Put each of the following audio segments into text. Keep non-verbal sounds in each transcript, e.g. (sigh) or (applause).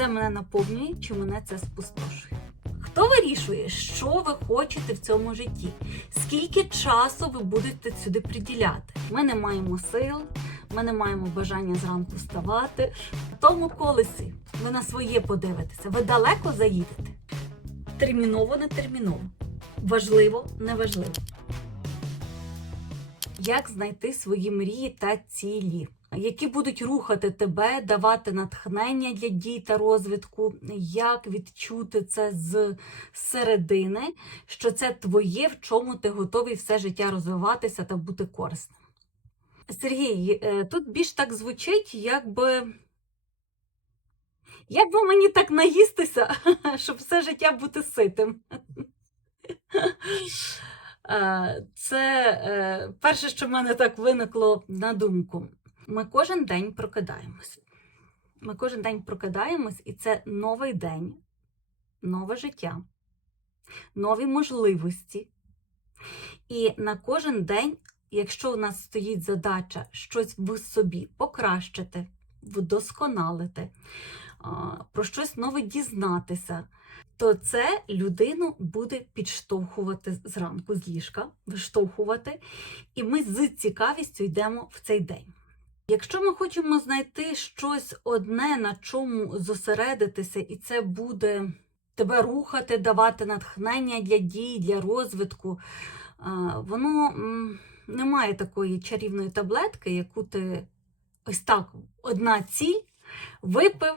це мене наповнює, чи мене це спустошує. Хто вирішує, що ви хочете в цьому житті? Скільки часу ви будете сюди приділяти? Ми не маємо сил, ми не маємо бажання зранку вставати. В тому колесі ви на своє подивитеся, ви далеко заїдете. Терміново, не терміново. Важливо, не важливо. Як знайти свої мрії та цілі, які будуть рухати тебе, давати натхнення для дій та розвитку, як відчути це з середини, що це твоє, в чому ти готовий все життя розвиватися та бути корисним. Сергій, е, тут більш так звучить, якби. Як би мені так наїстися, (laughs) щоб все життя бути ситим. (laughs) Е, Це е, перше, що в мене так виникло на думку. Ми кожен день прокидаємось. Ми кожен день прокидаємось, і це новий день, нове життя, нові можливості. І на кожен день, якщо у нас стоїть задача щось в собі покращити, вдосконалити, про щось нове дізнатися, то це людину буде підштовхувати зранку з ліжка, виштовхувати, і ми з цікавістю йдемо в цей день. Якщо ми хочемо знайти щось одне, на чому зосередитися, і це буде тебе рухати, давати натхнення для дій, для розвитку, воно не має такої чарівної таблетки, яку ти ось так, одна ціль, випив,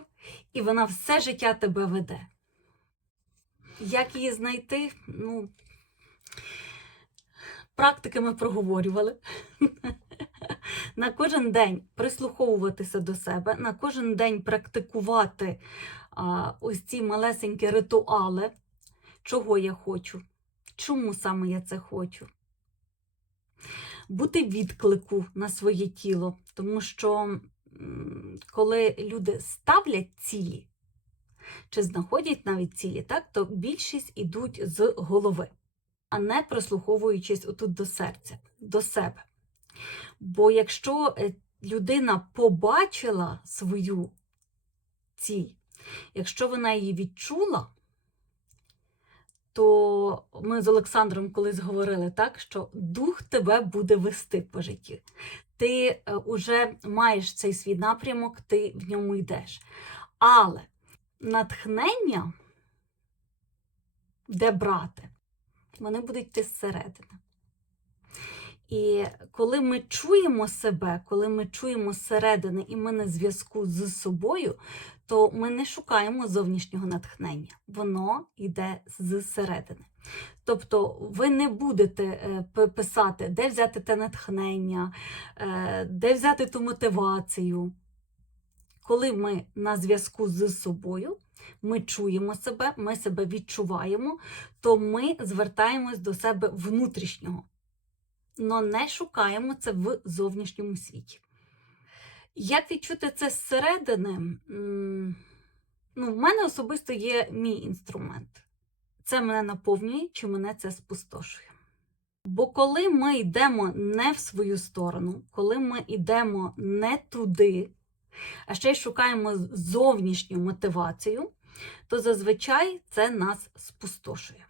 і вона все життя тебе веде. Як її знайти? Ну, практики ми проговорювали. На кожен день прислуховуватися до себе, на кожен день практикувати а, ось ці малесенькі ритуали, чого я хочу, чому саме я це хочу. Бути відклику на своє тіло, тому що коли люди ставлять цілі, чи знаходять навіть цілі, так, то більшість ідуть з голови, а не прислуховуючись отут до серця, до себе. Бо якщо е, людина побачила свою ціль, якщо вона її відчула, то ми з Олександром колись говорили так, що дух тебе буде вести по житті. Ти вже маєш цей свій напрямок, ти в ньому йдеш. Але натхнення, де брати, вони будуть йти зсередини. І коли ми чуємо себе, коли ми чуємо зсередини, і ми на зв'язку з собою, то ми не шукаємо зовнішнього натхнення. Воно йде зсередини. Тобто ви не будете е, писати, де взяти те натхнення, е, де взяти ту мотивацію. Коли ми на зв'язку з собою, ми чуємо себе, ми себе відчуваємо, то ми звертаємось до себе внутрішнього но не шукаємо це в зовнішньому світі. Як відчути це зсередини? Ну, в мене особисто є мій інструмент. Це мене наповнює, чи мене це спустошує. Бо коли ми йдемо не в свою сторону, коли ми йдемо не туди, а ще й шукаємо зовнішню мотивацію, то зазвичай це нас спустошує.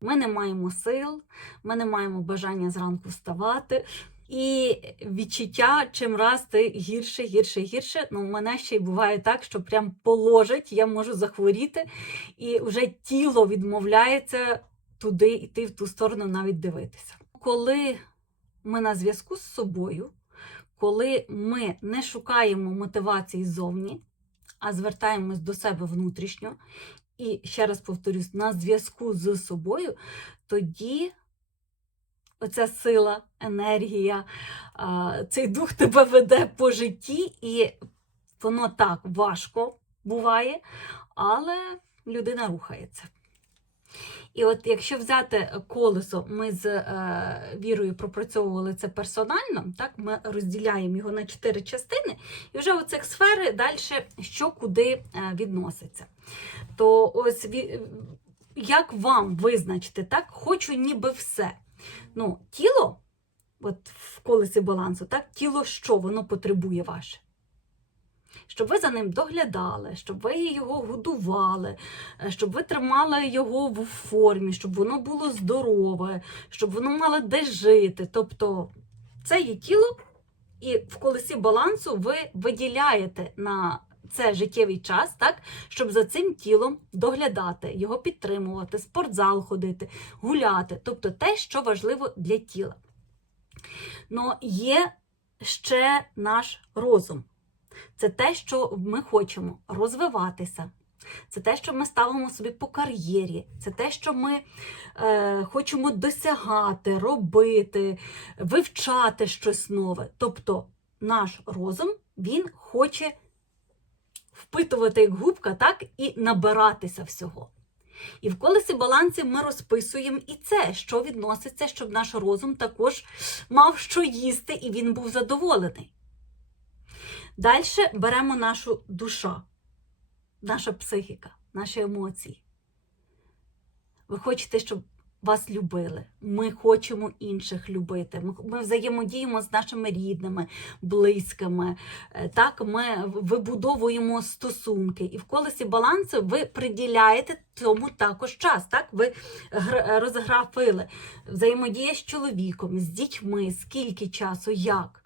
Ми не маємо сил, ми не маємо бажання зранку вставати. І відчуття чим раз ти гірше, гірше, гірше. Ну, мене ще й буває так, що прям положить, я можу захворіти, і вже тіло відмовляється туди йти в ту сторону, навіть дивитися. Коли ми на зв'язку з собою, коли ми не шукаємо мотивації ззовні, а звертаємось до себе внутрішньо, і ще раз повторюсь, на зв'язку з собою, тоді оця сила, енергія, цей дух (laughs) тебе веде по житті, і воно так важко буває, але людина рухається. І от якщо взяти колесо, ми з е, вірою пропрацьовували це персонально, так, ми розділяємо його на чотири частини, і вже оцих сфери далі що куди е, відноситься. То ось як вам визначити, так, хочу ніби все. Ну, тіло, от в колесі балансу, так, тіло що воно потребує ваше? Щоб ви за ним доглядали, щоб ви його годували, е, щоб ви тримали його в формі, щоб воно було здорове, щоб воно мало де жити. Тобто це є тіло, і в колесі балансу ви виділяєте на це життєвий час, так, щоб за цим тілом доглядати, його підтримувати, спортзал ходити, гуляти, тобто те, що важливо для тіла. Ну, є ще наш розум. Це те, що ми хочемо розвиватися. Це те, що ми ставимо собі по кар'єрі, це те, що ми е, хочемо досягати, робити, вивчати щось нове. Тобто наш розум він хоче впитувати як губка, так і набиратися всього. І в колесі балансі ми розписуємо і це, що відноситься, щоб наш розум також мав що їсти, і він був задоволений. Далі беремо нашу душа, наша психіка, наші емоції. Ви хочете, щоб вас любили. Ми хочемо інших любити. Ми, ми взаємодіємо з нашими рідними, близькими. Е, Так, ми вибудовуємо стосунки. І в колесі балансу ви приділяєте цьому також час. Так, ви розграфили взаємодія з чоловіком, з дітьми, скільки часу, як.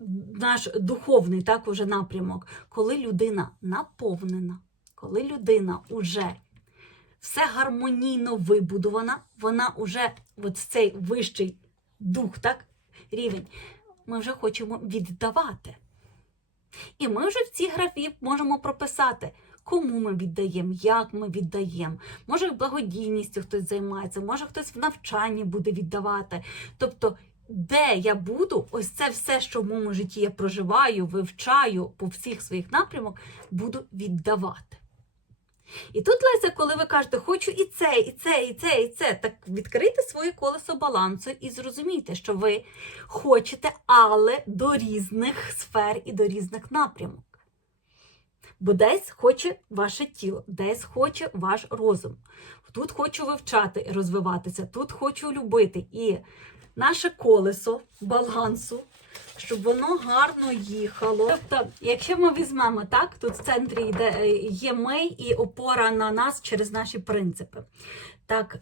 Наш духовний так уже напрямок, коли людина наповнена, коли людина уже все гармонійно вибудована, вона вже от цей вищий дух, так, рівень, ми вже хочемо віддавати. І ми вже в цій графі можемо прописати, кому ми віддаємо, як ми віддаємо. Може, благодійністю хтось займається, може хтось в навчанні буде віддавати. Тобто, де я буду, ось це все, що в моєму житті я проживаю, вивчаю по всіх своїх напрямах, буду віддавати. І тут, Леся, коли ви кажете, хочу і це, і це, і це, і це, так відкрийте своє колесо балансу і зрозумійте, що ви хочете, але до різних сфер і до різних напрямок. Бо десь хоче ваше тіло, десь хоче ваш розум. Тут хочу вивчати і розвиватися, тут хочу любити. І наше колесо балансу, щоб воно гарно їхало. Тобто, якщо ми візьмемо так, тут в центрі йде, е, є ми і опора на нас через наші принципи. Так,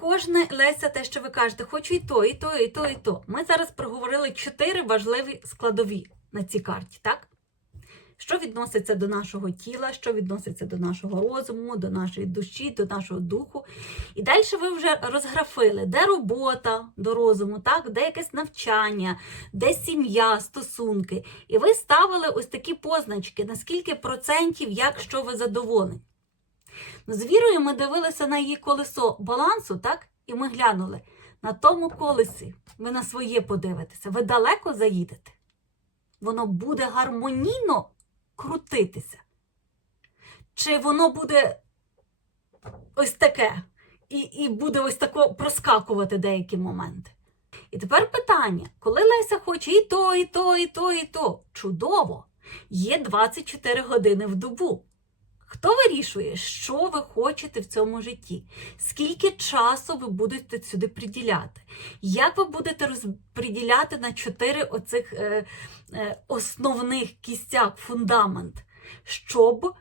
кожне Леся, те, що ви кажете, хочу і то, і то, і то, і то. Ми зараз проговорили чотири важливі складові на цій карті, так? Що відноситься до нашого тіла, що відноситься до нашого розуму, до нашої душі, до нашого духу. І далі ви вже розграфили, де робота до розуму, так? де якесь навчання, де сім'я, стосунки. І ви ставили ось такі позначки, наскільки процентів, як що ви задоволені. Ну, з вірою ми дивилися на її колесо балансу, так? І ми глянули. На тому колесі ви на своє подивитеся, ви далеко заїдете. Воно буде гармонійно крутитися. Чи воно буде ось таке, і, і буде ось тако проскакувати деякі моменти. І тепер питання: коли Леся хоче і то, і то, і то, і то. Чудово! Є 24 години в добу. Хто вирішує, що ви хочете в цьому житті? Скільки часу ви будете сюди приділяти? Як ви будете розподіляти на чотири оцих е, е, основних кістяк, фундамент, щоб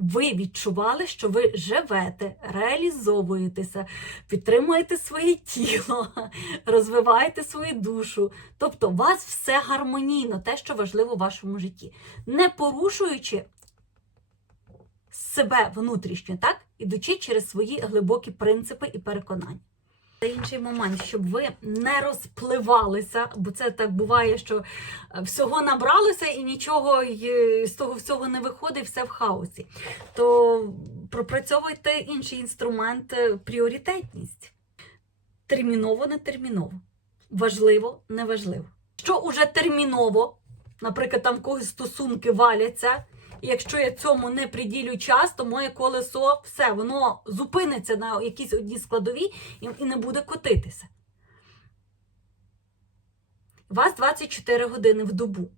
ви відчували, що ви живете, реалізовуєтеся, підтримуєте своє тіло, (laughs) розвиваєте свою душу. Тобто, у вас все гармонійно, те, що важливо в вашому житті, не порушуючи себе внутрішньо, так? Ідучи через свої глибокі принципи і переконання. Це інший момент, щоб ви не розпливалися, бо це так буває, що е, всього набралося і нічого з того всього не виходить, все в хаосі. То пропрацьовуйте інший інструмент е, пріоритетність. Терміново, не терміново. Важливо, не важливо. Що уже терміново, наприклад, там в когось стосунки валяться, якщо я цьому не приділю час, то моє колесо все, воно зупиниться на якійсь одній складовій і, і не буде котитися. У вас 24 години в добу.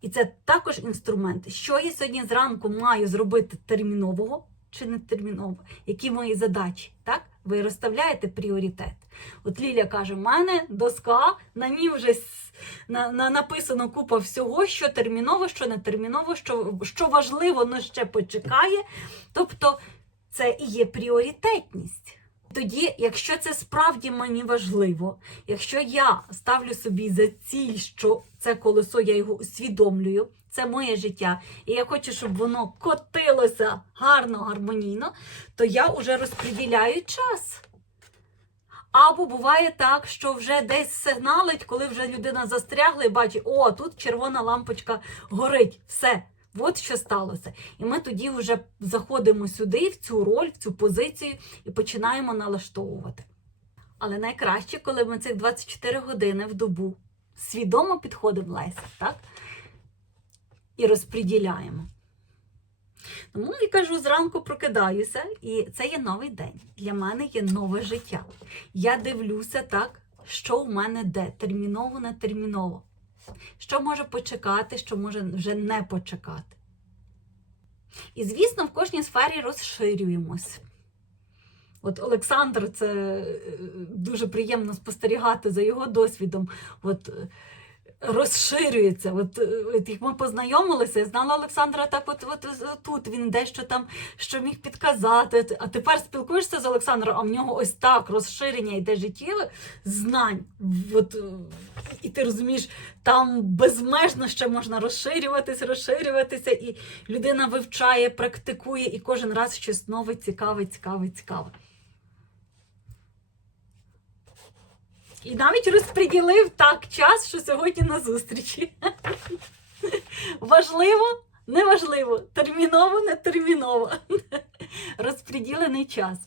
І це також інструмент. Що я сьогодні зранку маю зробити термінового чи не терміново? Які мої задачі? Так? Ви розставляєте пріоритет. От Ліля каже: в мене доска, на ній вже на, на, написано купа всього, що терміново, що не терміново, що, що важливо, но ще почекає. Тобто це і є пріоритетність. Тоді, якщо це справді мені важливо, якщо я ставлю собі за ціль, що це колесо, я його усвідомлюю, це моє життя, і я хочу, щоб воно котилося гарно, гармонійно, то я вже розподіляю час. Або буває так, що вже десь сигналить, коли вже людина застрягла і бачить, о, тут червона лампочка горить. Все, от що сталося. І ми тоді вже заходимо сюди, в цю роль, в цю позицію, і починаємо налаштовувати. Але найкраще, коли ми цих 24 години в добу свідомо підходимо Леся, так? І розподіляємо. Тому я кажу, зранку прокидаюся, і це є новий день. Для мене є нове життя. Я дивлюся так, що в мене де, терміново, не терміново. Що може почекати, що може вже не почекати. І, звісно, в кожній сфері розширюємось. От Олександр, це е, дуже приємно спостерігати за його досвідом. От е, розширюється. От, е, от як ми познайомилися, я знала Олександра так, от, от, от тут він дещо там що міг підказати. А тепер спілкуєшся з Олександром, а в нього ось так розширення йде життєве знань. От, е, і ти розумієш, там безмежно ще можна розширюватись, розширюватися, і людина вивчає, практикує, і кожен раз щось нове, цікаве, цікаве, цікаве. І навіть розподілив так час, що сьогодні на зустрічі. Важливо, неважливо, терміново, не терміново. Розподілений час.